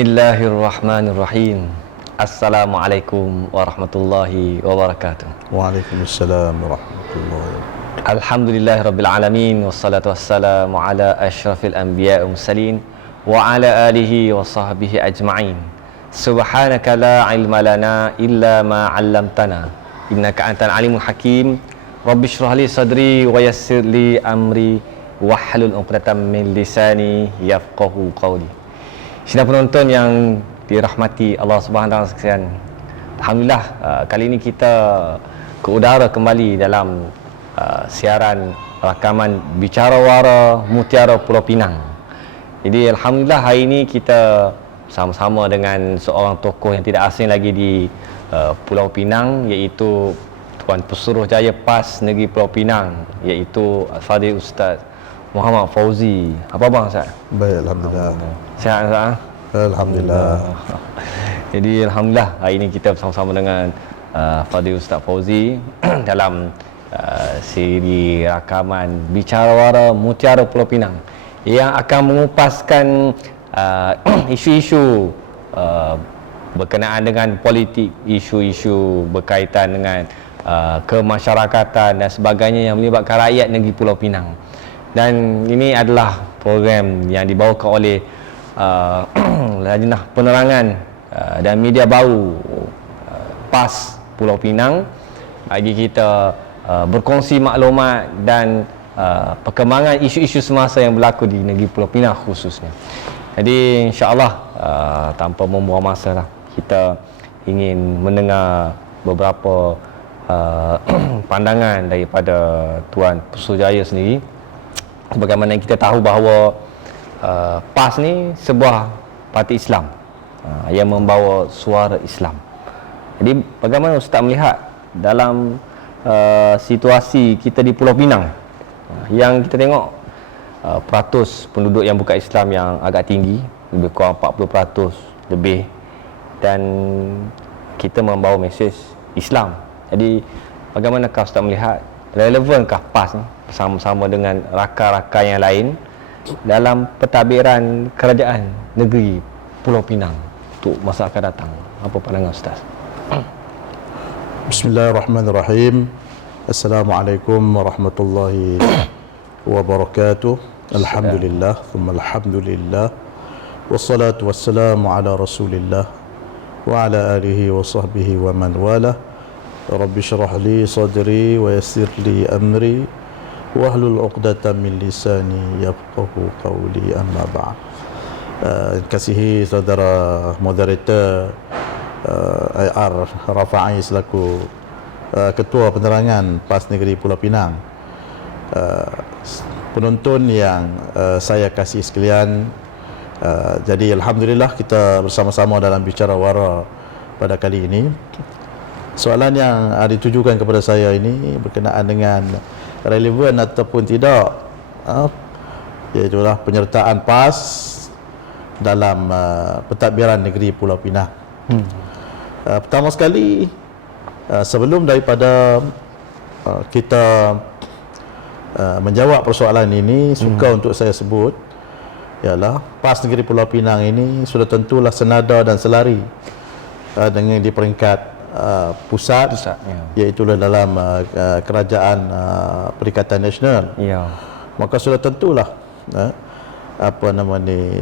Bismillahirrahmanirrahim. Assalamualaikum warahmatullahi wabarakatuh. Waalaikumsalam warahmatullahi wabarakatuh. Alhamdulillahirabbil alamin wassalatu wassalamu ala asyrafil anbiya'i wal mursalin wa ala alihi wa sahbihi ajma'in. Subhanaka la ilma lana illa ma 'allamtana innaka antal alimul hakim. Rabbi shrah li sadri wa yassir li amri wahlul 'uqdatam min lisani yafqahu qawli. Sidang penonton yang dirahmati Allah Subhanahu Wa Taala sekalian. Alhamdulillah, kali ini kita ke udara kembali dalam siaran rakaman Bicara Wara Mutiara Pulau Pinang. Jadi alhamdulillah hari ini kita sama-sama dengan seorang tokoh yang tidak asing lagi di Pulau Pinang, iaitu Tuan Pesuruhjaya PAS Negeri Pulau Pinang, iaitu Al-Fadhil Ustaz Muhammad Fauzi. Apa bang Ustaz? Baik, alhamdulillah. Sihat Ustaz? Alhamdulillah. Jadi alhamdulillah hari ini kita bersama-sama dengan Fadhil Ustaz Fauzi dalam siri rakaman Bicara Wara Mutiara Pulau Pinang yang akan mengupaskan isu-isu berkenaan dengan politik, isu-isu berkaitan dengan kemasyarakatan dan sebagainya yang melibatkan rakyat negeri Pulau Pinang. Dan ini adalah program yang dibawakan oleh Lajnah Penerangan dan Media Baru PAS Pulau Pinang bagi kita berkongsi maklumat dan perkembangan isu-isu semasa yang berlaku di negeri Pulau Pinang khususnya. Jadi insya-Allah tanpa membuang masa lah, kita ingin mendengar beberapa pandangan daripada Tuan Pesuruhjaya sendiri. Sebagaimana kita tahu bahawa PAS ni sebuah parti Islam yang membawa suara Islam. Jadi bagaimana Ustaz melihat dalam situasi kita di Pulau Pinang yang kita tengok peratus penduduk yang bukan Islam yang agak tinggi, lebih kurang 40% lebih, dan kita membawa mesej Islam. Jadi bagaimanakah Ustaz melihat, relevankah PAS ni bersama-sama dengan rakan-rakan yang lain dalam pentadbiran kerajaan negeri Pulau Pinang untuk masa akan datang? Apa pandangan Ustaz? Bismillahirrahmanirrahim. Assalamualaikum warahmatullahi wabarakatuh. Alhamdulillah, thumma alhamdulillah, wassalatu wassalamu ala rasulillah wa ala alihi wa sahbihi wa man wala. Rabbi syrah li sadri wa yassir li amri wahlul 'uqdatam min lisani yafqahu qawli, amma ba'd. Kasihi saudara moderator IR Rafai selaku Ketua Penerangan PAS Negeri Pulau Pinang, penonton yang saya kasih sekalian, jadi alhamdulillah kita bersama-sama dalam Bicara Wara pada kali ini. Soalan yang ditujukan kepada saya ini berkenaan dengan relevan ataupun tidak, iaitulah penyertaan PAS dalam pentadbiran negeri Pulau Pinang. Pertama sekali, sebelum daripada kita menjawab persoalan ini, suka untuk saya sebut ialah PAS negeri Pulau Pinang ini sudah tentulah senada dan selari dengan di peringkat pusat ya. Iaitu dalam kerajaan Perikatan Nasional. Ya. Maka sudah tentulah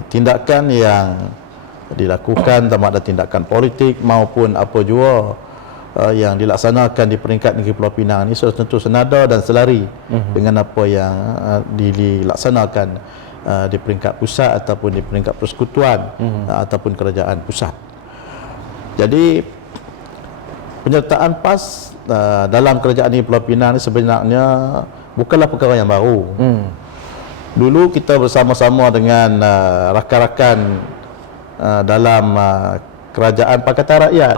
tindakan yang dilakukan, sama ada tindakan politik maupun apa jua yang dilaksanakan di peringkat negeri Pulau Pinang ini sudah tentu senada dan selari dengan apa yang dilaksanakan di peringkat pusat ataupun di peringkat persekutuan ataupun kerajaan pusat. Jadi penyertaan PAS dalam kerajaan negeri Pulau Pinang ini sebenarnya bukanlah perkara yang baru. Dulu kita bersama-sama dengan rakan-rakan dalam kerajaan Pakatan Rakyat.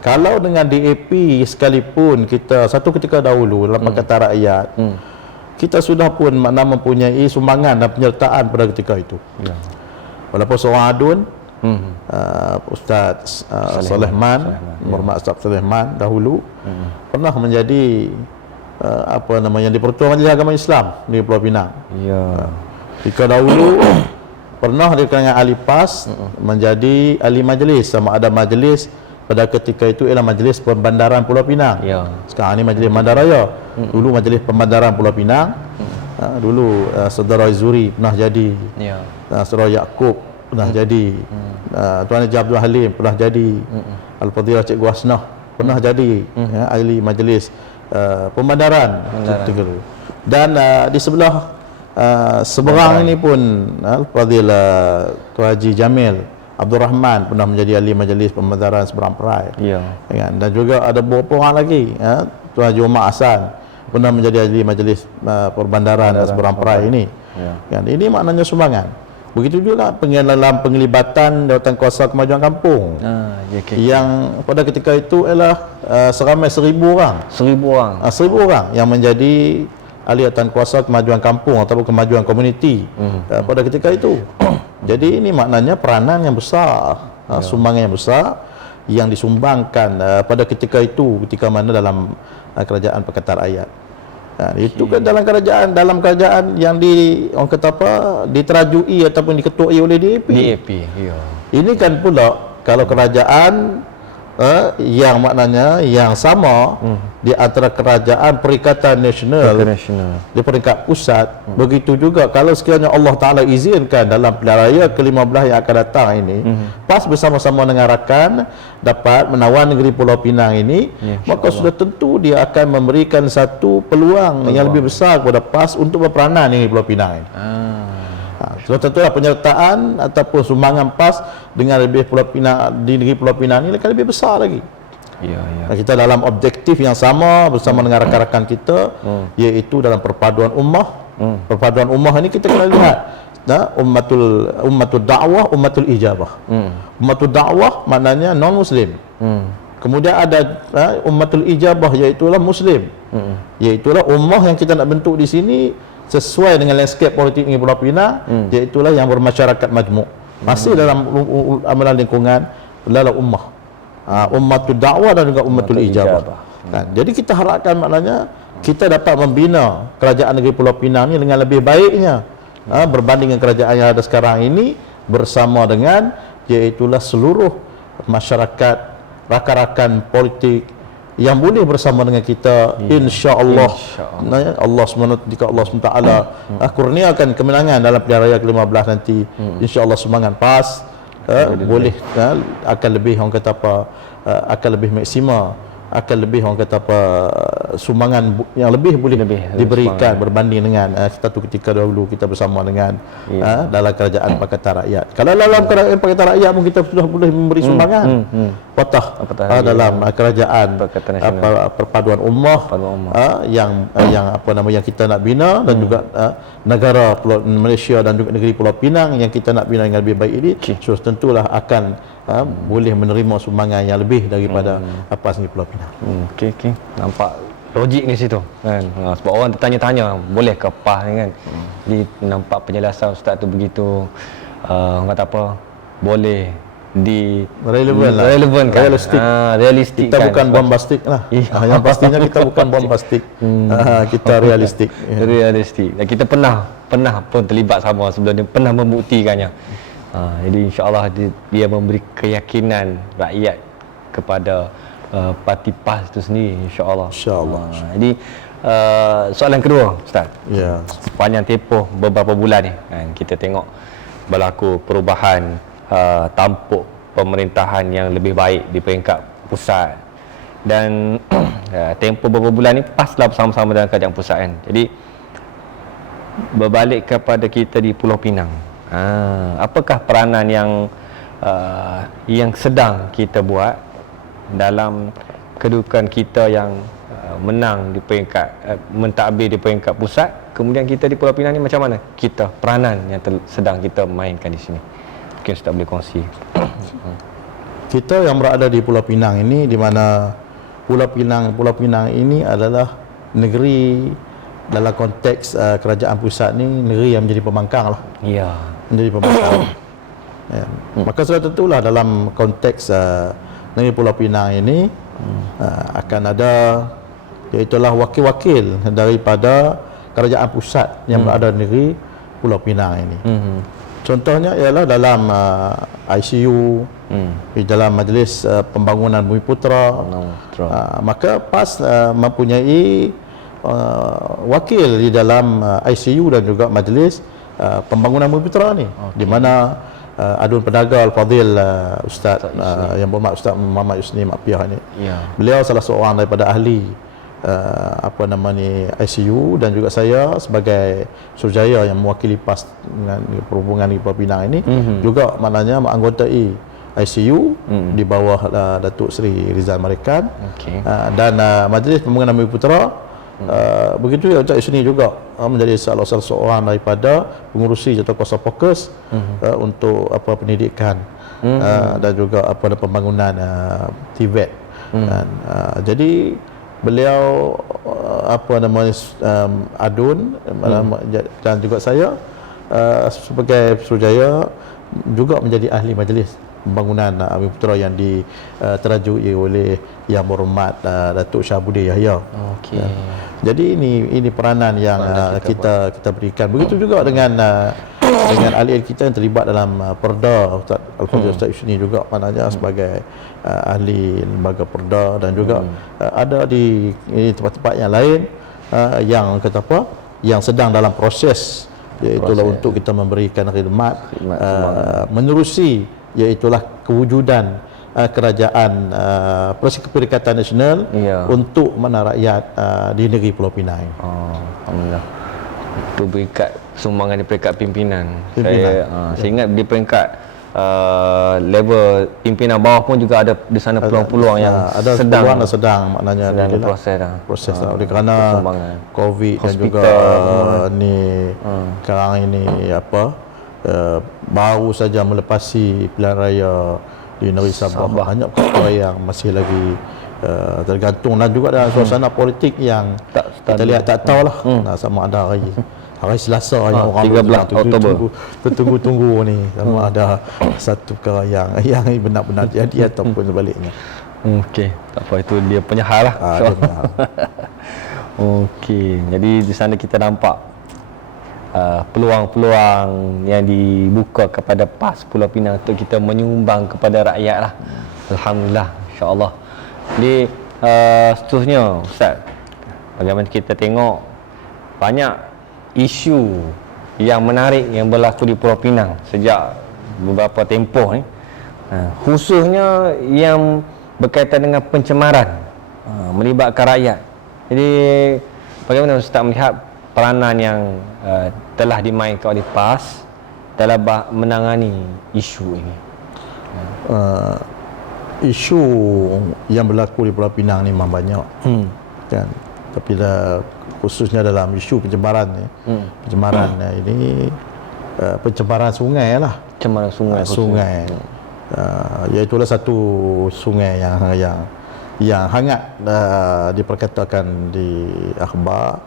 Kalau dengan DAP sekalipun, kita satu ketika dahulu dalam Pakatan Rakyat, kita sudah pun mempunyai sumbangan dan penyertaan pada ketika itu. Walaupun seorang adun, Ustaz Sulaiman, Muhammad Ustaz Sulaiman dahulu pernah menjadi di Pertuan Majlis Agama Islam di Pulau Pinang. Ya. Jika dahulu pernah di kalangan ahli PAS menjadi ahli majlis, sama ada majlis pada ketika itu ialah Majlis Perbandaran Pulau Pinang. Ya. Sekarang ni Majlis Bandaraya. Dulu Majlis Perbandaran Pulau Pinang. Dulu Saudara Zuri pernah jadi. Ya. Saudara Yaakob pernah jadi. Tuan Haji Abdul Halim pernah jadi. Al-Fadhilah Cikgu Hasnah pernah jadi ahli Majlis Perbandaran. Dan di sebelah seberang ini pun Al-Fadhilah Tuan Haji Jamil Abdul Rahman pernah menjadi ahli Majlis Pembandaran Seberang Perai. Ya. Dan juga ada beberapa orang lagi, Tuan Haji Omar Hasan pernah menjadi ahli Majlis Perbandaran Seberang Perai ini. Ya. Ini maknanya sumbangan. Begitu juga dalam penglibatan Jawatan Kuasa Kemajuan Kampung. Yang pada ketika itu ialah seramai 1,000 orang. 1,000 orang. 1,000 orang yang menjadi ahli Jawatan Kuasa Kemajuan Kampung ataupun kemajuan komuniti pada ketika itu. Jadi ini maknanya peranan yang besar, sumbangan yang besar yang disumbangkan pada ketika itu, ketika mana dalam kerajaan Pakatan Rakyat. Itu kan dalam kerajaan yang orang kata apa, diterajui ataupun diketuai oleh DAP. Ya. Ini kan pula kalau kerajaan yang maknanya yang sama di antara kerajaan Perikatan Nasional di peringkat pusat. Begitu juga kalau sekiranya Allah Ta'ala izinkan dalam pilihan raya ke-15 yang akan datang ini, PAS bersama-sama dengan rakan dapat menawan negeri Pulau Pinang ini, maka sudah tentu dia akan memberikan satu peluang yang lebih besar kepada PAS untuk berperanan di Pulau Pinang ini. Sudah tentulah penyertaan ataupun sumbangan PAS dengan lebih Pulau Pinang di negeri Pulau Pinang ini akan lebih besar lagi. Ya. Kita dalam objektif yang sama bersama dengan rakan-rakan kita, iaitu dalam perpaduan ummah. Perpaduan ummah ini kita kena lihat, ummatul dakwah, ummatul ijabah. Ummatul dakwah maknanya non muslim. Kemudian ada ummatul ijabah, iaitulah muslim. Iaitulah ummah yang kita nak bentuk di sini sesuai dengan landscape politik negeri Pulau Pinang, iaitulah yang bermasyarakat majmuk. Masih dalam amalan lingkungan adalah ummah. Ummatul dakwah dan juga ummatul ijabah. Jadi kita harapkan maknanya kita dapat membina kerajaan negeri Pulau Pinang ini dengan lebih baiknya berbanding dengan kerajaan yang ada sekarang ini, bersama dengan iaitulah seluruh masyarakat, rakan-rakan politik yang boleh bersama dengan kita, insya-Allah. Allah SWT, jika Allah SWT kurniakan kemenangan dalam pilihan raya ke-15 nanti, insya-Allah sumbangan PAS boleh akan lebih orang kata apa, akan lebih maksimal, akan lebih orang kata apa, sumbangan yang lebih boleh diberikan berbanding dengan satu ketika dahulu kita bersama dengan dalam kerajaan Pakatan Rakyat. Kalau dalam kerajaan Pakatan Rakyat pun kita sudah boleh memberi sumbangan patah dalam kerajaan perpaduan ummah yang apa nama yang kita nak bina, dan juga negara Malaysia dan juga negeri Pulau Pinang yang kita nak bina dengan lebih baik ini, so tentulah akan boleh menerima sumbangan yang lebih daripada apa sendiri Pulau Pinang. Okey. Nampak logik di situ kan. Sebab orang tertanya-tanya boleh ke PAS ni kan. Jadi nampak penjelasan ustaz tu begitu kata apa, boleh relevan kan, realistik kita kan? Bukan bombastik lah. Yang pastinya kita bukan bombastik. Kita realistik. Dan kita pernah pun terlibat sama sebelum ni, pernah membuktikannya. Jadi insya-Allah dia memberi keyakinan rakyat kepada parti PAS itu sendiri, insya-Allah. Jadi soalan kedua ustaz. Sepanjang tempoh beberapa bulan ni kan, kita tengok berlaku perubahan tampuk pemerintahan yang lebih baik di peringkat pusat, dan tempoh beberapa bulan ni PAS lah bersama-sama dalam kerajaan pusat kan. Jadi berbalik kepada kita di Pulau Pinang, apakah peranan yang sedang kita buat dalam kedudukan kita yang menang di peringkat mentadbir di peringkat pusat, kemudian kita di Pulau Pinang ni macam mana kita peranan yang sedang kita mainkan di sini? Mungkin Ustaz boleh kongsi. Kita yang berada di Pulau Pinang ini, di mana Pulau Pinang ini adalah negeri dalam konteks kerajaan pusat ni, negeri yang menjadi pembangkang lah. Menjadi pembangkang. Maka sudah tentulah dalam konteks negeri Pulau Pinang ini akan ada, iaitulah wakil-wakil daripada kerajaan pusat yang berada di negeri Pulau Pinang ini. Contohnya ialah dalam ICU, di dalam Majlis Pembangunan Bumiputera. Maka PAS mempunyai wakil di dalam ICU dan juga Majlis Pembangunan Bumiputera ni, di mana Adun Pedaga Al-Fadhil Ustaz yang berhormat Ustaz Muhammad Yusni Makpiah ni. Beliau salah seorang daripada ahli ICU, dan juga saya sebagai Suruhjaya yang mewakili PAS dengan perhubungan di Pulau Pinang ini juga maknanya menganggotai ICU di bawah Datuk Seri Rizal Marikan, dan Majlis Pembangunan Bumiputera. Begitu ya Ustaz Yusni juga menjadi salah seorang daripada pengurusi Jawatankuasa Fokus untuk pendidikan dan juga pembangunan TVET. Jadi beliau Adun dan juga saya sebagai Suruhjaya juga menjadi ahli majlis pembangunan Bumiputera yang diterajui oleh Yang Berhormat Datuk Syahabudin Yahya. Jadi ini peranan yang kita berikan. Begitu juga dengan ahli-ahli kita yang terlibat dalam Perda. Ustaz Al-Fadhil Ustaz Yusni juga maknanya sebagai ahli lembaga Perda, dan juga ada di tempat-tempat yang lain yang yang sedang dalam proses, iaitulah untuk kita memberikan khidmat menerusi iaitulah kewujudan kerajaan Perserikatan Nasional untuk mana rakyat di negeri Pulau Pinang. Alhamdulillah. Itu peringkat sumbangan di peringkat pimpinan. Saya ingat di peringkat level pimpinan bawah pun juga ada di sana peluang-peluang yang sedang maknanya dalam proses oleh kerana COVID dan juga sekarang ini baru saja melepasi pilihan raya di negeri Sabah. Banyak perkara yang masih lagi tergantung, dan juga dalam suasana politik yang kita lihat tak tahulah sama ada hari Selasa yang orang 13 Oktober tunggu ni sama ada satu perkara yang benar-benar jadi ataupun sebaliknya. Tak apa, itu dia punya hal lah. Jadi di sana kita nampak peluang-peluang yang dibuka kepada PAS Pulau Pinang untuk kita menyumbang kepada rakyat lah. Alhamdulillah, insya-Allah. Jadi seterusnya Ustaz, bagaimana kita tengok banyak isu yang menarik yang berlaku di Pulau Pinang sejak beberapa tempoh ni, khususnya yang berkaitan dengan pencemaran melibatkan rakyat. Jadi bagaimana Ustaz melihat peranan yang telah dimainkan oleh PAS dalam menangani isu ini? Isu yang berlaku di Pulau Pinang ni memang banyak, kan? Tapi khususnya dalam isu pencemaran ni, pencemaran sungai lah. Pencemaran sungai. Iaitulah satu sungai yang hangat diperkatakan di akhbar.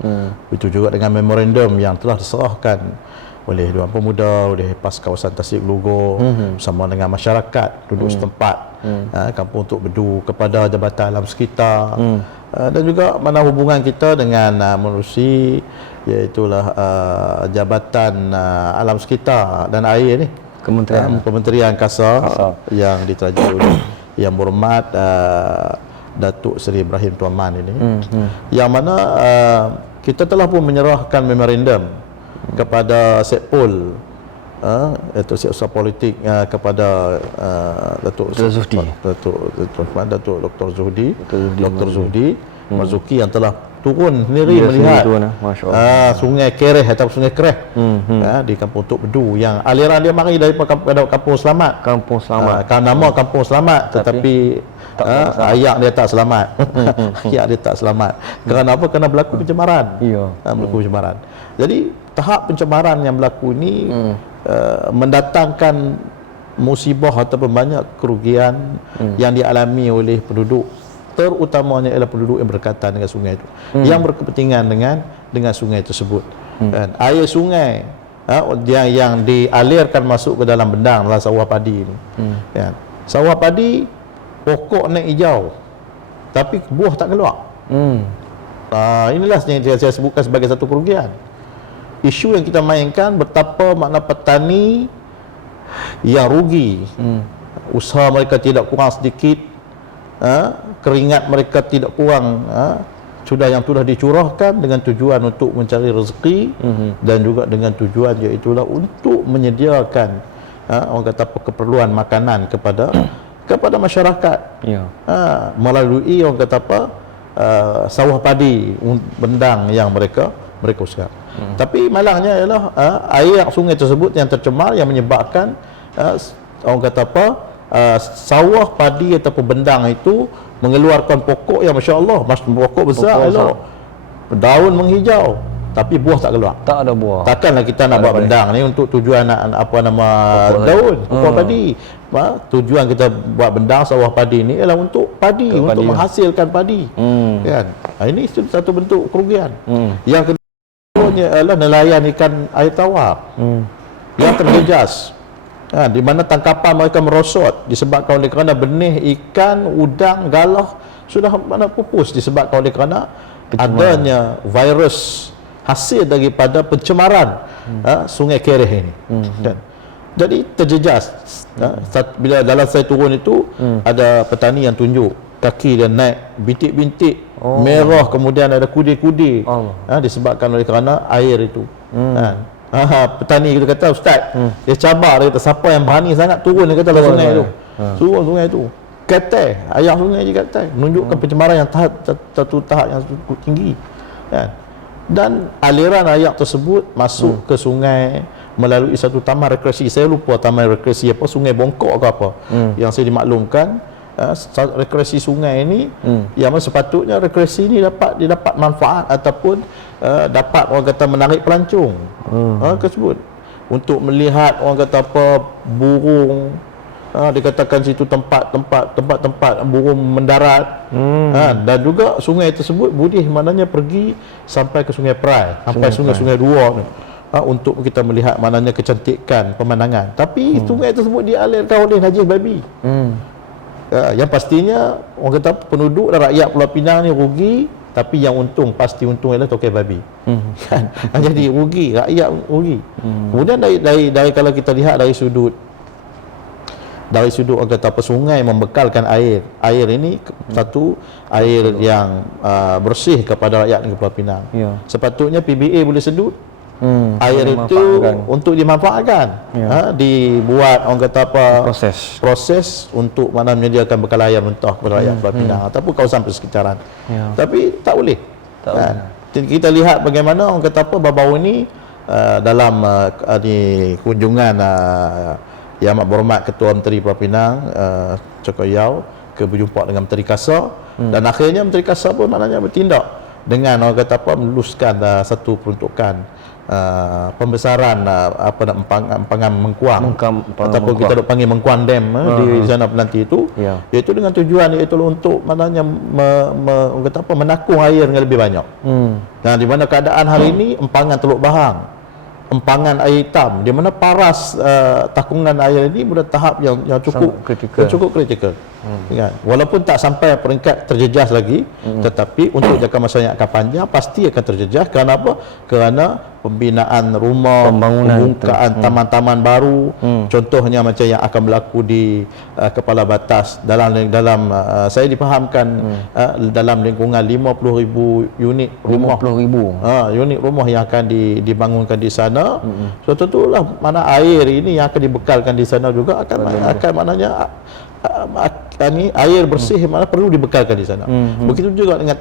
Itu juga dengan memorandum yang telah diserahkan oleh Dewan Pemuda, oleh PAS kawasan Tasik Lugo bersama dengan masyarakat duduk setempat, Kampung Tok Bedu, kepada Jabatan Alam Sekitar, dan juga mana hubungan kita dengan menerusi iaitulah Jabatan Alam Sekitar dan Air ni, Kementerian Kasa yang diterajui oleh Yang Berhormat Datuk Seri Ibrahim Tuan Man ini, yang mana kita telah pun menyerahkan memorandum kepada Setpol, iaitu Siasat Politik, kepada Datuk Dr. Zuhdi Marzuki yang telah turun sendiri melihat sungai Kereh atau sungai Kereh di Kampung Tok Bedu, yang aliran dia mari daripada Kampung Selamat. Kan nama Kampung Selamat, tetapi ayak dia tak selamat. Ayak dia tak selamat. Kerana apa? Kerana berlaku pencemaran. Berlaku pencemaran. Jadi tahap pencemaran yang berlaku ini mendatangkan musibah ataupun banyak kerugian yang dialami oleh penduduk, terutamanya ialah penduduk yang berdekatan dengan sungai itu, yang berkepentingan dengan sungai tersebut. Dan air sungai yang dialirkan masuk ke dalam bendang dalam sawah padi ini. Sawah padi pokok naik hijau tapi buah tak keluar. Inilah yang saya sebutkan sebagai satu kerugian. Isu yang kita mainkan betapa makna petani yang rugi. Usaha mereka tidak kurang sedikit, keringat mereka tidak kurang, yang sudah dicurahkan dengan tujuan untuk mencari rezeki, dan juga dengan tujuan iaitulah untuk menyediakan orang kata apa, keperluan makanan kepada masyarakat, melalui orang kata apa, sawah padi bendang yang mereka usahakan. Tapi malangnya ialah air sungai tersebut yang tercemar, yang menyebabkan orang kata apa, sawah padi ataupun bendang itu mengeluarkan pokok yang masya-Allah, pokok besar elok, daun menghijau, tapi buah tak keluar. Tak ada buah. Takkanlah kita nak buat bendang ni untuk tujuan apa nama daun pokok padi. Tujuan kita buat bendang sawah padi ni ialah untuk padi, untuk menghasilkan padi. Kan? Ini satu bentuk kerugian. Yang keduanya adalah nelayan ikan air tawar yang terjejas. Di mana tangkapan mereka merosot disebabkan oleh kerana benih ikan, udang, galah sudah mana pupus disebabkan oleh kerana adanya virus hasil daripada pencemaran Sungai Kereh ini. Jadi terjejas. Bila dalam saya turun itu ada petani yang tunjuk kaki dia naik bintik-bintik merah, kemudian ada kudi-kudi, disebabkan oleh kerana air itu. Petani kita kata, ustaz, dia cabar, dia kata siapa yang berani sangat turun, dia kata dalam sungai tu, turun sungai tu, katai air sungai je katai, menunjukkan pencemaran yang satu tahap yang cukup tinggi, kan? Dan aliran air tersebut masuk ke sungai melalui satu taman rekreasi. Saya lupa taman rekreasi apa, Sungai Bongkok ke apa, yang saya dimaklumkan rekreasi sungai ini yang sepatutnya rekreasi ini dapat manfaat ataupun dapat orang kata menarik pelancong tersebut untuk melihat orang kata apa, burung, dikatakan situ tempat burung mendarat, dan juga sungai tersebut boleh maknanya pergi sampai ke Sungai Perai, sampai sungai-sungai dua untuk kita melihat maknanya kecantikan pemandangan. Tapi sungai tersebut dialirkan oleh najis babi. Yang pastinya orang kata penduduk dan rakyat Pulau Pinang ni rugi, tapi yang pasti untung adalah tokai babi. Kan? Jadi rugi, rakyat rugi. Kemudian dari kalau kita lihat dari sudut orang kata apa, sungai membekalkan air ini satu air yang bersih kepada rakyat negeri Pulau Pinang. Sepatutnya PBA boleh sedut air itu untuk dimanfaatkan, dibuat orang kata apa, proses untuk mana menyediakan bekal air mentah kepada rakyat Pulau Pinang ataupun kawasan persekitaran. Tapi tak boleh. Kita lihat bagaimana orang kata apa, baru-baru ini dalam kunjungan Yang Amat Berhormat Ketua Menteri Pulau Pinang Cokro Yao berjumpa dengan Menteri Kasar, dan akhirnya Menteri Kasar pun maknanya bertindak dengan orang kata apa, meluluskan satu peruntukan pembesaran empangan Mengkuang, ataupun kita dok panggil Mengkuang Dam di sana Penanti itu, iaitu dengan tujuan iaitu untuk maknanya orang kata apa, menakung air dengan lebih banyak. Dan di mana keadaan hari ini empangan Teluk Bahang, empangan air hitam, di mana paras takungan air ini pada tahap yang cukup kritikal. Ya, walaupun tak sampai peringkat terjejas lagi, tetapi untuk jangka masa yang akan panjang pasti akan terjejas. Kerana apa? Kerana pembinaan rumah, pembukaan taman-taman baru, contohnya macam yang akan berlaku di Kepala Batas dalam saya difahamkan dalam lingkungan 50,000 unit rumah, unit rumah yang akan dibangunkan di sana. So tentulah mana air ini yang akan dibekalkan di sana juga akan maknanya air bersih mana perlu dibekalkan di sana. Begitu juga dengan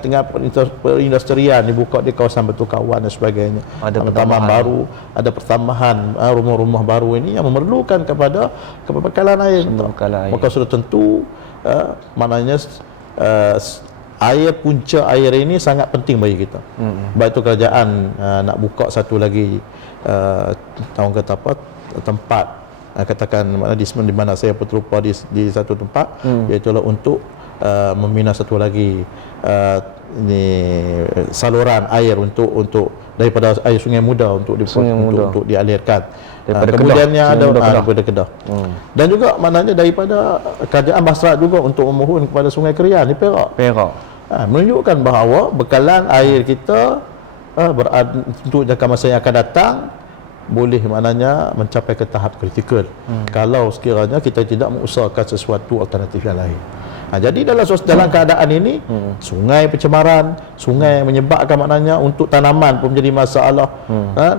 perindustrian dibuka di kawasan Batu Kawan dan sebagainya. Ada pertambahan baru, ada pertambahan rumah-rumah baru ini yang memerlukan kepada kebekalan air. Maka sudah tentu maknanya air, punca air ini sangat penting bagi kita. Baik itu kerajaan nak buka satu lagi orang kata apa, tempat katakan di mana saya berterupa di satu tempat, iaitu untuk membina satu lagi saluran air untuk daripada air Sungai Muda untuk dialirkan. Kemudiannya ada daripada Kedah. Dan juga maknanya daripada kerajaan Basrat juga untuk memohon kepada Sungai Kerian di Perak. Menunjukkan bahawa bekalan air kita untuk jangka masa yang akan datang boleh maknanya mencapai ke tahap kritikal kalau sekiranya kita tidak mengusahakan sesuatu alternatif yang lain. Jadi dalam keadaan ini sungai pencemaran, sungai menyebabkan maknanya untuk tanaman pun menjadi masalah,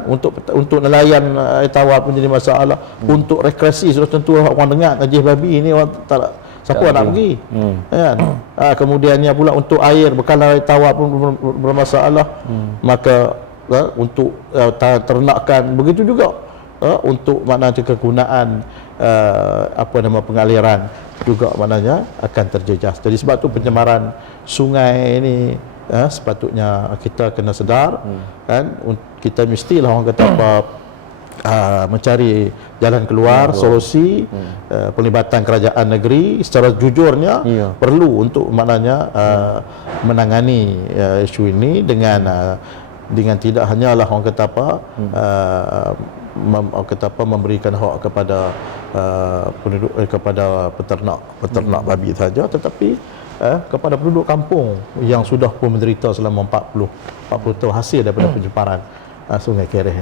untuk nelayan air tawar pun menjadi masalah, untuk rekreasi sudah tentu orang dengar najis babi ini orang tak siapa nak pergi. Kan? Kemudiannya pula untuk air bekalan air tawar pun bermasalah. Maka untuk ternakan begitu juga untuk maknanya kegunaan pengaliran juga maknanya akan terjejas. Jadi sebab tu pencemaran sungai ini sepatutnya kita kena sedar, kan, kita mestilah orang kata mencari jalan keluar, solusi, pelibatan kerajaan negeri secara jujurnya perlu untuk maknanya menangani isu ini dengan tidak hanyalah orang kata memberikan hak kepada penduduk kepada peternak babi saja, tetapi kepada penduduk kampung yang sudah pun menderita selama 40 tahun hasil daripada pencemaran Sungai Keres.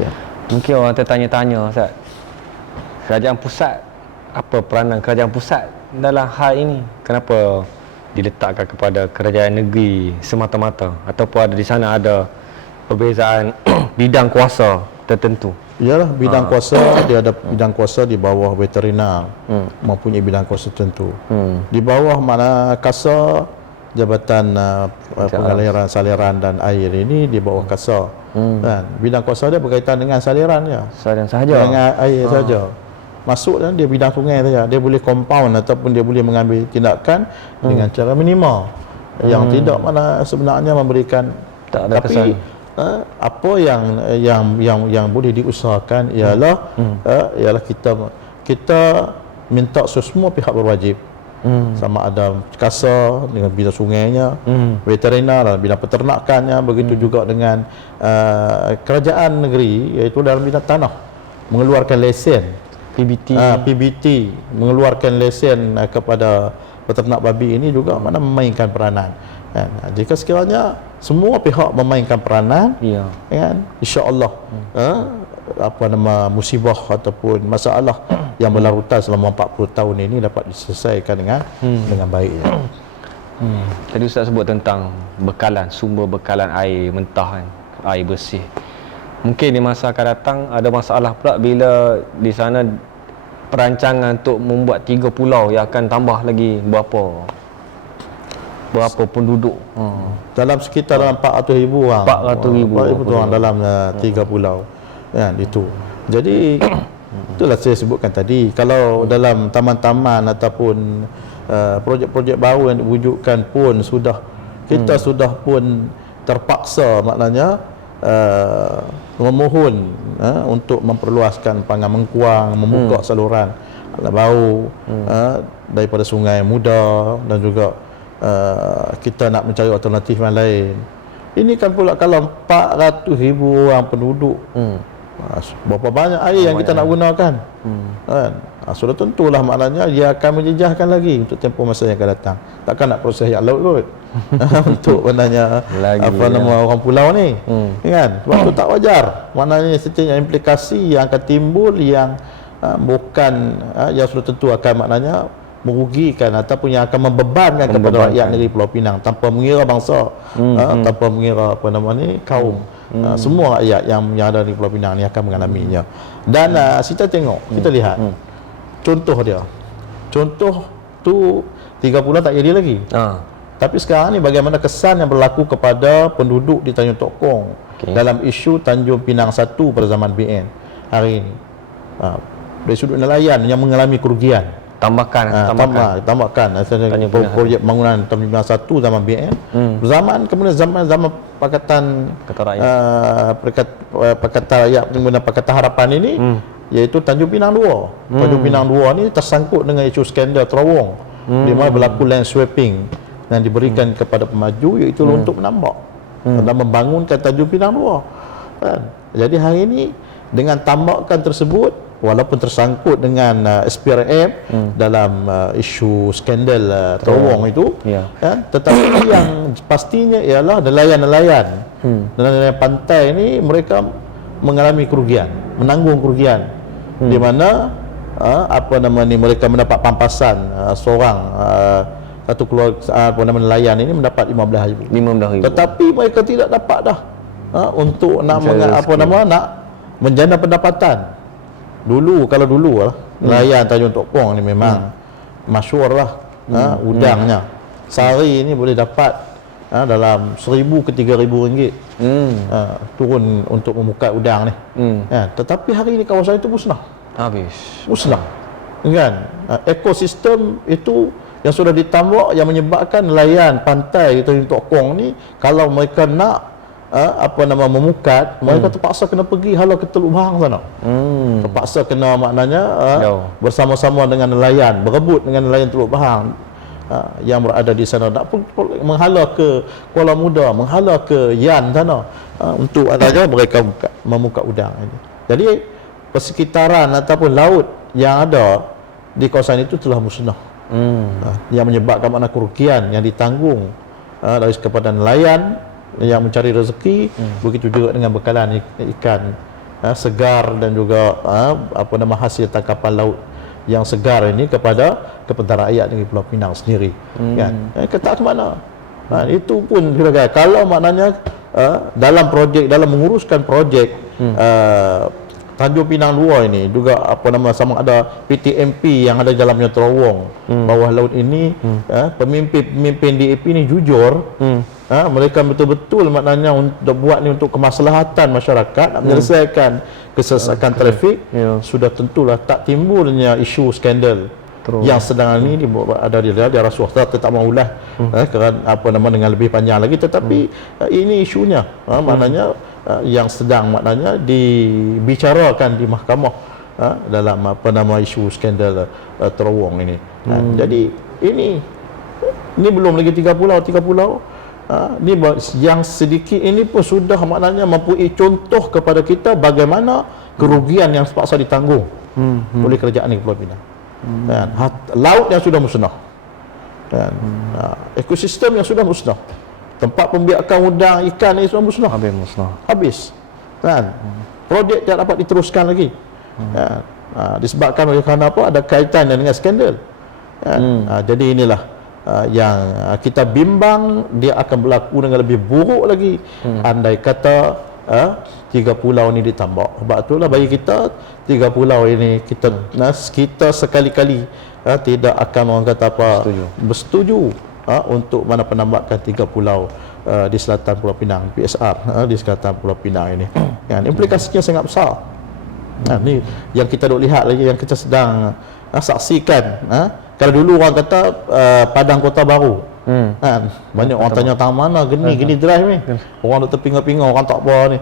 Ya. Mungkin orang tertanya-tanya, Ustaz, kerajaan pusat, apa peranan kerajaan pusat dalam hal ini? Kenapa diletakkan kepada kerajaan negeri semata-mata, ataupun ada di sana ada perbezaan bidang kuasa tertentu? Iyalah, bidang kuasa, dia ada bidang kuasa di bawah veterinar, mempunyai bidang kuasa tertentu. Di bawah mana KASA, Jabatan Pengaliran Saliran dan Air ini di bawah KASA. Kan? Bidang kuasa dia berkaitan dengan saliran ya. Saliran sahaja. Dengan air saja. Masuk dan dia bidang sungai saja. Dia boleh compound ataupun dia boleh mengambil tindakan dengan cara minimal. Yang tidak mana sebenarnya memberikan, tak ada kesan. Apa yang boleh diusahakan ialah kita minta semua pihak berwajib, sama ada KASA dengan bidang sungainya, veterinar dalam bidang peternakannya, begitu juga dengan kerajaan negeri iaitu dalam bidang tanah mengeluarkan lesen PBT, mengeluarkan lesen kepada peternak babi ini juga mana memainkan peranan. Jika sekiranya semua pihak memainkan peranan, kan, insya-Allah musibah ataupun masalah yang berlarutan selama 40 tahun ini dapat diselesaikan dengan baiknya. Tadi Ustaz sebut tentang sumber bekalan air mentah, kan, air bersih. Mungkin di masa akan datang ada masalah pula bila di sana perancangan untuk membuat 3 pulau yang akan tambah lagi berapa penduduk. Dalam sekitar 400,000 orang. 400,000 orang dalam 3 pulau. Kan, itu. Jadi itulah saya sebutkan tadi, kalau dalam taman-taman ataupun projek-projek baru yang diwujudkan pun kita sudah pun terpaksa maknanya memohon untuk memperluaskan Pangan Mengkuang, membuka saluran bau daripada Sungai Muda, dan juga kita nak mencari alternatif yang lain. Ini kan pula kalau 400,000 orang penduduk, berapa banyak air yang kita nak gunakan, kan? Sudah tentulah maknanya dia akan menjejahkan lagi untuk tempoh masa yang akan datang. Takkan nak proses yang laut untuk maknanya orang pulau ni, kan? Sebab tu tak wajar. Maknanya setiap implikasi yang akan timbul yang bukan yang sudah tentu akan maknanya merugikan ataupun yang akan membebankan kepada rakyat negeri Pulau Pinang tanpa mengira bangsa, tanpa mengira kaum. Semua rakyat yang ada di Pulau Pinang ni akan mengalaminya. Dan kita tengok, kita lihat contoh dia. Contoh tu 3 bulan tak jadi lagi. Tapi sekarang ni bagaimana kesan yang berlaku kepada penduduk di Tanjung Tok Kong dalam isu Tanjung Pinang 1 pada zaman BN hari ini. Dari sudut nelayan yang mengalami kerugian. Tambahkan projek bangunan Tanjung Pinang 1 zaman BN. Kemudian zaman Pakatan Pakatan Rakyat kemudian Pakatan Harapan ini, iaitu Tanjung Pinang 2. Tanjung Pinang 2 ni tersangkut dengan isu skandal terowong, di mana berlaku land swapping yang diberikan kepada pemaju, iaitu untuk menambak dan membangunkan Tanjung Pinang 2. Jadi hari ini dengan tambakan tersebut, walaupun tersangkut dengan SPRM dalam isu skandal terowong itu, kan, tetapi yang pastinya ialah nelayan-nelayan pantai ini mereka mengalami kerugian, menanggung kerugian, di mana mereka mendapat pampasan seorang satu keluarga nelayan ini mendapat 15,000. 15,000. Tetapi mereka tidak dapat dah untuk nak nak menjana pendapatan. Kalau dulu lah nelayan Tanjung Tok Pong ni memang masyhur lah udangnya. Sehari ni boleh dapat dalam 1,000 ke 3,000 ringgit turun untuk memukat udang ni. Tetapi hari ni kawasan itu musnah. Musnah. Kan? Ekosistem itu yang sudah ditambak yang menyebabkan nelayan pantai Tanjung Tok Pong ni kalau mereka nak memukat, mereka terpaksa kena pergi halau ke Teluk Bahang sana. Terpaksa kena maknanya bersama-sama dengan nelayan, berebut dengan nelayan Teluk Bahang yang berada di sana, nak menghala ke Kuala Muda, menghala ke Yan sana untuk adanya mereka memukat udang ini. Jadi persekitaran ataupun laut yang ada di kawasan itu telah musnah. Yang menyebabkan makna kerugian yang ditanggung dari kepada nelayan yang mencari rezeki, begitu juga dengan bekalan ikan segar dan juga hasil tangkapan laut yang segar ini kepada rakyat negeri Pulau Pinang sendiri. Kan? Kata ke mana? Itu pun kalau maknanya dalam menguruskan projek Tanjung Pinang 2 ini juga sama ada PTMP yang ada dalamnya terowong bawah laut ini, pemimpin DAP ini jujur, mereka betul-betul maknanya untuk buat ni untuk kemaslahatan masyarakat, nak menyelesaikan kesesakan trafik. Sudah tentulah tak timbulnya isu skandal yang sedang ini ada di rasuah. Saya tak mau ulas kerana dengan lebih panjang lagi, tetapi ini isunya maknanya yang sedang maknanya dibicarakan di mahkamah dalam isu skandal terowong ini. Jadi ini belum lagi 3 pulau. Ni yang sedikit ini pun sudah maknanya mempunyai contoh kepada kita bagaimana kerugian yang terpaksa ditanggung oleh kerajaan negeri Pulau Pinang. Laut yang sudah musnah, ekosistem yang sudah musnah, tempat pembiakan udang ikan ini sudah musnah. Habis. Projek tak dapat diteruskan lagi. Disebabkan oleh kerana apa? Ada kaitan dengan skandal. Jadi inilah yang kita bimbang dia akan berlaku dengan lebih buruk lagi andai kata 3 pulau ini ditambak. Sebab itulah bagi kita 3 pulau ini kita sekali-kali tidak akan orang kata bersetuju untuk penambakan 3 pulau di selatan Pulau Pinang, PSR di selatan Pulau Pinang ini. Implikasinya sangat besar. Ni yang kita duk lihat lagi, yang kita sedang saksikan. Kalau dulu orang kata Padang Kota Baru, banyak orang tanya tang mana gini drive ni. Orang duk terpinga-pinga, orang tak apa ni.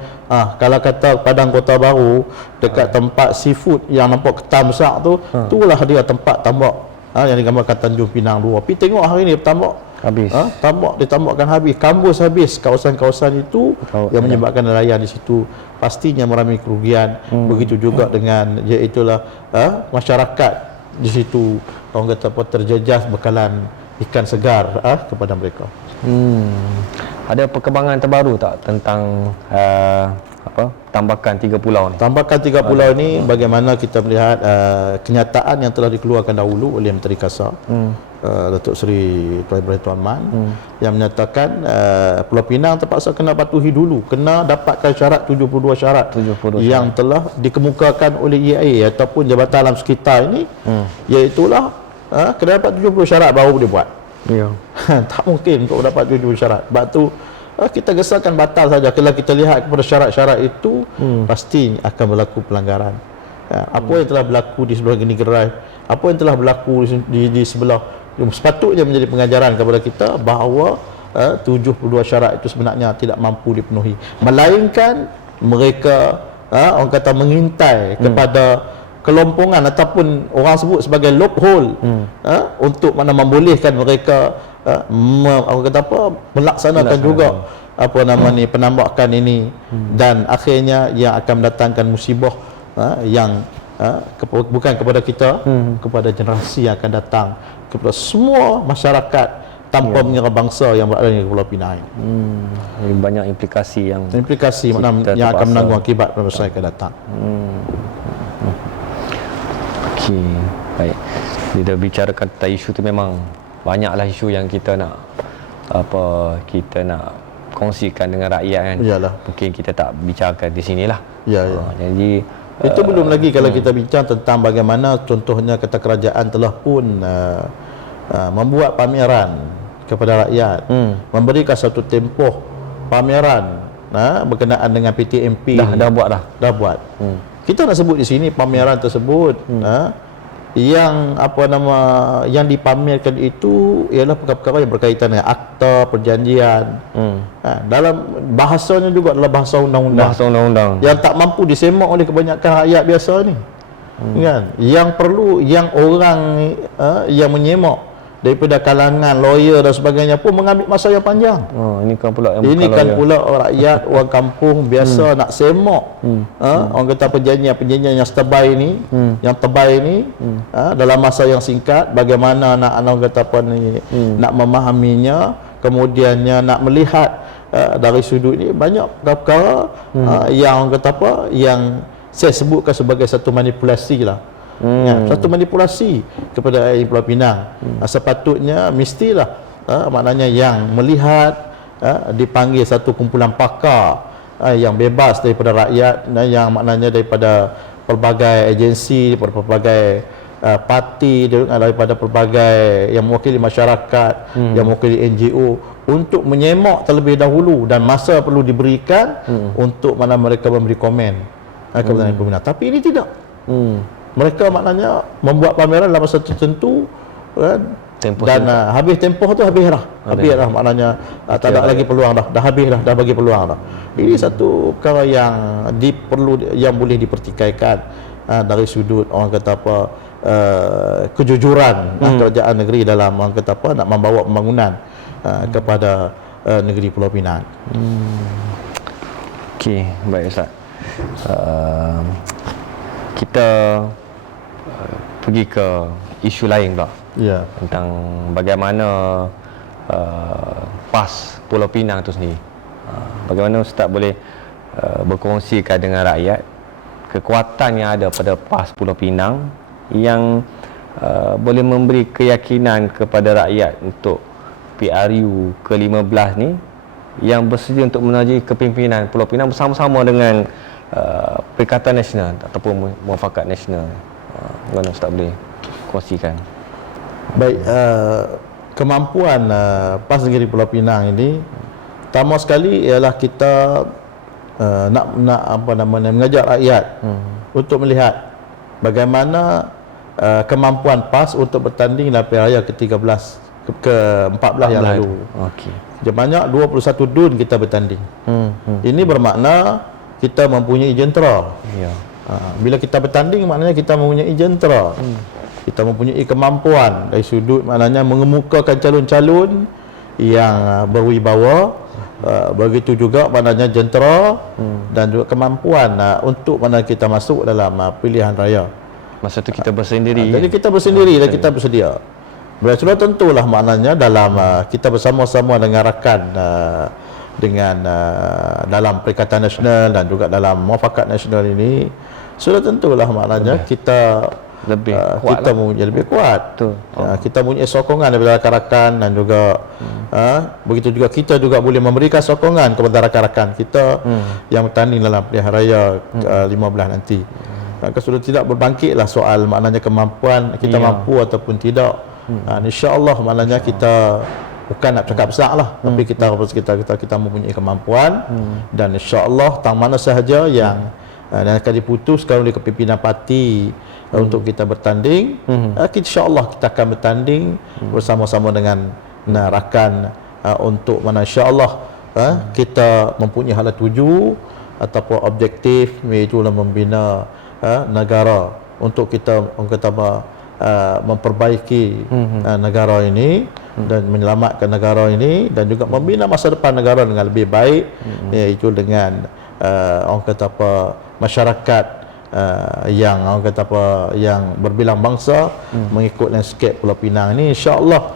Kalau kata Padang Kota Baru dekat tempat seafood yang nampak ketam besar tu, itulah dia tempat tambak yang digambarkan Tanjung Pinang 2. Tapi tengok hari ni tambak habis. Ditambakkan habis, kambus habis kawasan-kawasan itu yang menyebabkan nelayan di situ pastinya mengalami kerugian. Begitu juga dengan iaitulah masyarakat di situ orang kata terjejas bekalan ikan segar kepada mereka. Ada perkembangan terbaru tak tentang tambakan 3 pulau ni? Tambakan 3 pulau ni bagaimana kita melihat kenyataan yang telah dikeluarkan dahulu oleh Menteri Kasar Datuk Seri Tuan Ibrahim Tuan Man yang menyatakan Pulau Pinang terpaksa kena patuhi dulu, kena dapatkan syarat 72 syarat yang telah dikemukakan oleh EIA ataupun Jabatan Alam Sekitar ini, iaitulah kena dapat 70 syarat baru boleh buat. Tak mungkin untuk dapat 70 syarat. Sebab tu kita gesarkan batal saja. Kalau kita lihat kepada syarat-syarat itu, pasti akan berlaku pelanggaran. Apa yang telah berlaku di sebelah Geni Gerai, apa yang telah berlaku di sebelah, sepatutnya menjadi pengajaran kepada kita bahawa 72 syarat itu sebenarnya tidak mampu dipenuhi, melainkan mereka orang kata mengintai kepada kelompongan ataupun orang sebut sebagai loophole untuk mana membolehkan mereka orang kata melaksanakan juga penambakan ini dan akhirnya yang akan mendatangkan musibah yang bukan kepada kita, kepada generasi yang akan datang, kepada semua masyarakat tanpa menyerah bangsa yang berada di Pulau Pinang ini. Jadi banyak implikasi yang yang akan menanggung akibat pada masa yang akan datang. Okey, baik. Bila bicarakan tentang isu tu memang banyaklah isu yang kita nak kongsikan dengan rakyat kan. Iyalah. Mungkin kita tak bicarakan di sinilah. Ya. Jadi Itu belum lagi kalau kita bincang tentang bagaimana contohnya kata kerajaan telah pun membuat pameran kepada rakyat, memberikan satu tempoh pameran berkenaan dengan PTMP. dah buat. Kita nak sebut di sini pameran tersebut yang yang dipamerkan itu ialah perkara-perkara yang berkaitan dengan akta perjanjian. Dalam bahasanya juga adalah bahasa undang-undang yang tak mampu disemak oleh kebanyakan rakyat biasa ni. Kan? Yang perlu yang orang yang menyemak daripada kalangan lawyer dan sebagainya pun mengambil masa yang panjang. Ini kan pula rakyat orang kampung biasa nak semak orang kata perjanjian yang setebal ini, yang tebal ini dalam masa yang singkat, bagaimana nak orang kata nak memahaminya, kemudiannya nak melihat dari sudut ini banyak perkara yang orang kata yang saya sebutkan sebagai satu manipulasi lah. Satu manipulasi kepada Pulau Pinang. Sepatutnya mestilah maknanya yang melihat dipanggil satu kumpulan pakar yang bebas daripada rakyat, yang maknanya daripada pelbagai agensi, daripada pelbagai parti, daripada pelbagai yang mewakili masyarakat, yang mewakili NGO, untuk menyemak terlebih dahulu, dan masa perlu diberikan untuk mana mereka memberi komen kepada Pulau Pinang. Tapi ini tidak. Mereka maknanya membuat pameran dalam masa tertentu kan, dan habis tempoh tu habis dah maknanya tak ada lagi peluang dah habis dah bagi peluang dah. Ini satu perkara yang boleh dipertikaikan dari sudut orang kata kejujuran kerajaan negeri dalam orang kata nak membawa pembangunan kepada negeri Pulau Pinang. Okey, baik Ustaz. Kita pergi ke isu lain pula. Ya. Tentang bagaimana PAS Pulau Pinang tu sendiri. Bagaimana Ustaz boleh berkongsikan dengan rakyat kekuatan yang ada pada PAS Pulau Pinang yang boleh memberi keyakinan kepada rakyat untuk PRU ke-15 ni yang bersedia untuk menaji kepimpinan Pulau Pinang bersama-sama dengan Perikatan Nasional ataupun Muafakat Nasional. Bagaimana Ustaz boleh kongsikan? Baik, kemampuan PAS Negeri Pulau Pinang ini pertama sekali ialah kita nak mengajak rakyat untuk melihat bagaimana kemampuan PAS untuk bertanding dalam Pilihan Raya ke-14 yang lalu. Okey. Sebanyak 21 dun kita bertanding. Ini bermakna kita mempunyai jentera. Ya. Bila kita bertanding maknanya kita mempunyai jentera. Kita mempunyai kemampuan dari sudut maknanya mengemukakan calon-calon yang berwibawa, begitu juga maknanya jentera dan juga kemampuan untuk mana kita masuk dalam pilihan raya. Masa tu kita bersendiri. Jadi kita bersendiri dan kita bersedia. Sudah tentulah maknanya dalam kita bersama-sama dengan rakan dalam Perikatan Nasional dan juga dalam Muafakat Nasional ini, sudah tentulah maknanya kita lebih kuat. Kita punya sokongan daripada rakan-rakan dan juga begitu juga kita juga boleh memberikan sokongan kepada rakan-rakan kita yang bertanding dalam pilihan raya 15 nanti. Sudah tidak berbangkitlah soal maknanya kemampuan kita mampu ataupun tidak. InsyaAllah maknanya kita bukan nak cakap besar lah, tapi kita mempunyai kemampuan dan insyaAllah tang mana sahaja yang akan diputuskan oleh kepimpinan parti untuk kita bertanding, insyaAllah kita akan bertanding bersama-sama dengan rakan untuk mana insyaAllah kita mempunyai hala tuju ataupun objektif, iaitu membina negara untuk kita memperbaiki negara ini dan menyelamatkan negara ini dan juga membina masa depan negara dengan lebih baik, iaitu dengan masyarakat yang orang kata apa, yang berbilang bangsa mengikut landscape Pulau Pinang ni, insya-Allah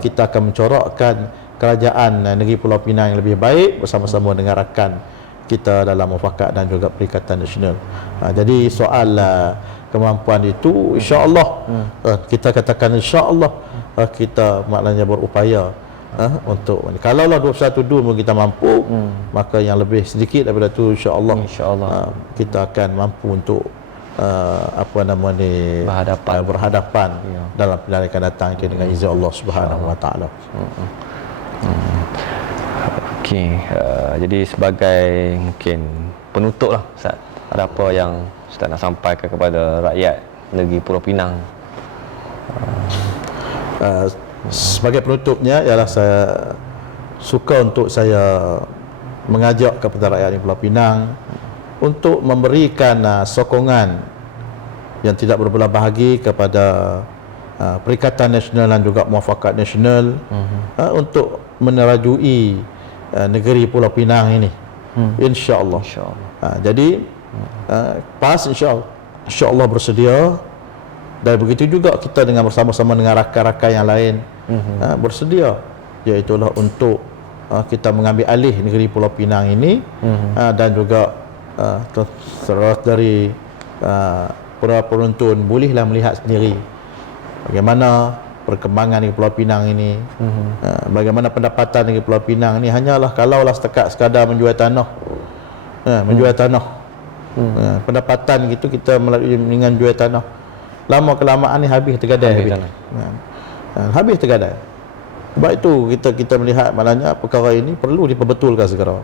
kita akan mencorakkan kerajaan negeri Pulau Pinang yang lebih baik bersama-sama dengan rakan kita dalam mufakat dan juga Perikatan Nasional. Jadi soal kemampuan itu, insya-Allah kita katakan insya-Allah kita maknanya berupaya untuk, kalaulah 21 pun kita mampu, maka yang lebih sedikit daripada itu insya-Allah kita akan mampu untuk berhadapan dalam pilihan akan datang dengan izin Allah Subhanahu wa taala. Okey, jadi sebagai mungkin penutup lah Ustaz, ada apa yang Ustaz nak sampaikan kepada rakyat negeri Pulau Pinang? Sebagai penutupnya ialah saya suka untuk saya mengajak kepada rakyat di Pulau Pinang untuk memberikan sokongan yang tidak berbelah bahagi kepada Perikatan Nasional dan juga Muafakat Nasional untuk menerajui negeri Pulau Pinang ini, insya-Allah. Jadi PAS insya-Allah bersedia, dan begitu juga kita dengan bersama-sama dengan rakan-rakan yang lain bersedia, iaitulah untuk kita mengambil alih negeri Pulau Pinang ini, dan juga terus dari para penonton bolehlah melihat sendiri bagaimana perkembangan di Pulau Pinang ini, bagaimana pendapatan di Pulau Pinang ini. Hanyalah kalaulah sekadar menjual tanah, pendapatan gitu kita melalui dengan jual tanah, lama kelamaan ni habis tergadai, habis tergadai. Sebab itu kita melihat maknanya perkara ini perlu diperbetulkan segera.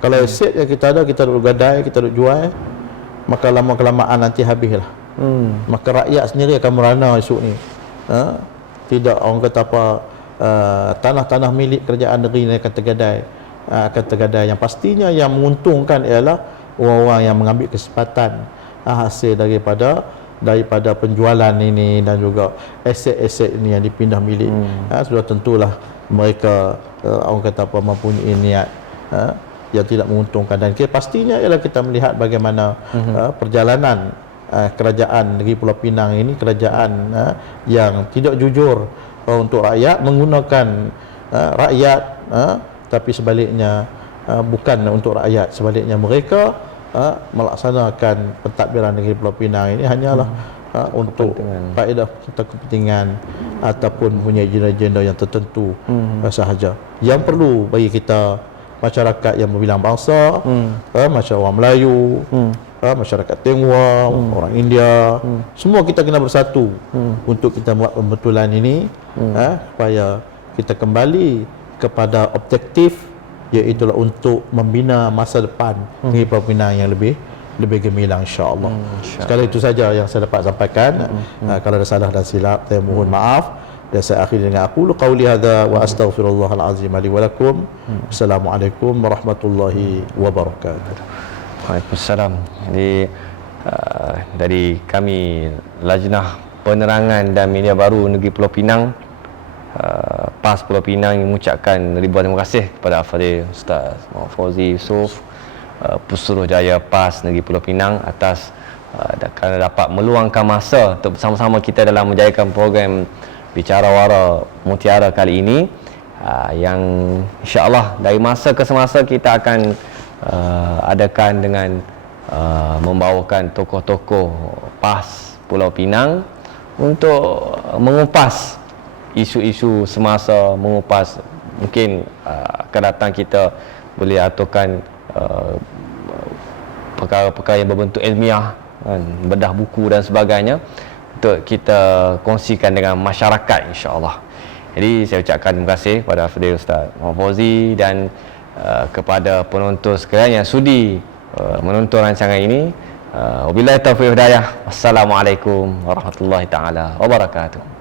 Kalau aset yang kita ada, kita duk gadai, kita duk jual, maka lama kelamaan nanti habislah. Maka rakyat sendiri akan merana esok ni. Tidak orang kata apa, tanah-tanah milik kerajaan negeri ini akan tergadai. Yang pastinya yang menguntungkan ialah orang-orang yang mengambil kesempatan hasil daripada penjualan ini dan juga aset-aset ini yang dipindah milik. Sudah tentulah mereka orang kata apa mempunyai niat yang tidak menguntungkan, dan pastinya ialah kita melihat bagaimana perjalanan kerajaan negeri Pulau Pinang ini, kerajaan yang tidak jujur untuk rakyat, menggunakan rakyat, tapi sebaliknya bukan untuk rakyat, sebaliknya mereka melaksanakan pentadbiran negeri Pulau Pinang ini hanyalah untuk faedah kepentingan ataupun punya agenda-agenda yang tertentu sahaja. Yang perlu bagi kita masyarakat yang berbilang bangsa, masyarakat orang Melayu, masyarakat Tionghoa, orang India, semua kita kena bersatu untuk kita buat pembetulan ini, supaya kita kembali kepada objektif, iaitu untuk membina masa depan negeri Pulau Pinang yang lebih gemilang, insya-Allah. Sekali itu saja yang saya dapat sampaikan. Kalau ada salah dan silap, saya mohon maaf. Dan saya akhiri dengan aqulu qauli hadza wa astaghfirullahal azim li wa lakum. Assalamualaikum warahmatullahi wabarakatuh. Waalaikumsalam. Jadi dari kami Lajnah Penerangan dan Media Baru Negeri Pulau Pinang, PAS Pulau Pinang, mengucapkan ribuan terima kasih kepada Al-Fadhil Ustaz Muhammad Fauzi Yusof, Pesuruhjaya PAS Negeri Pulau Pinang, atas kerana dapat meluangkan masa untuk bersama-sama kita dalam menjayakan program Bicara Wara Mutiara kali ini, yang insya-Allah dari masa ke semasa kita akan adakan dengan membawakan tokoh-tokoh PAS Pulau Pinang untuk mengupas isu-isu semasa, mengupas mungkin akan datang kita boleh aturkan perkara-perkara yang berbentuk ilmiah, bedah buku dan sebagainya untuk kita kongsikan dengan masyarakat, insya-Allah. Jadi saya ucapkan terima kasih kepada Al-Fadhil Ustaz Muhammad Fauzi dan kepada penonton sekalian yang sudi menonton rancangan ini. Wabillahi taufiq hidayah. Wassalamualaikum warahmatullahi taala wabarakatuh.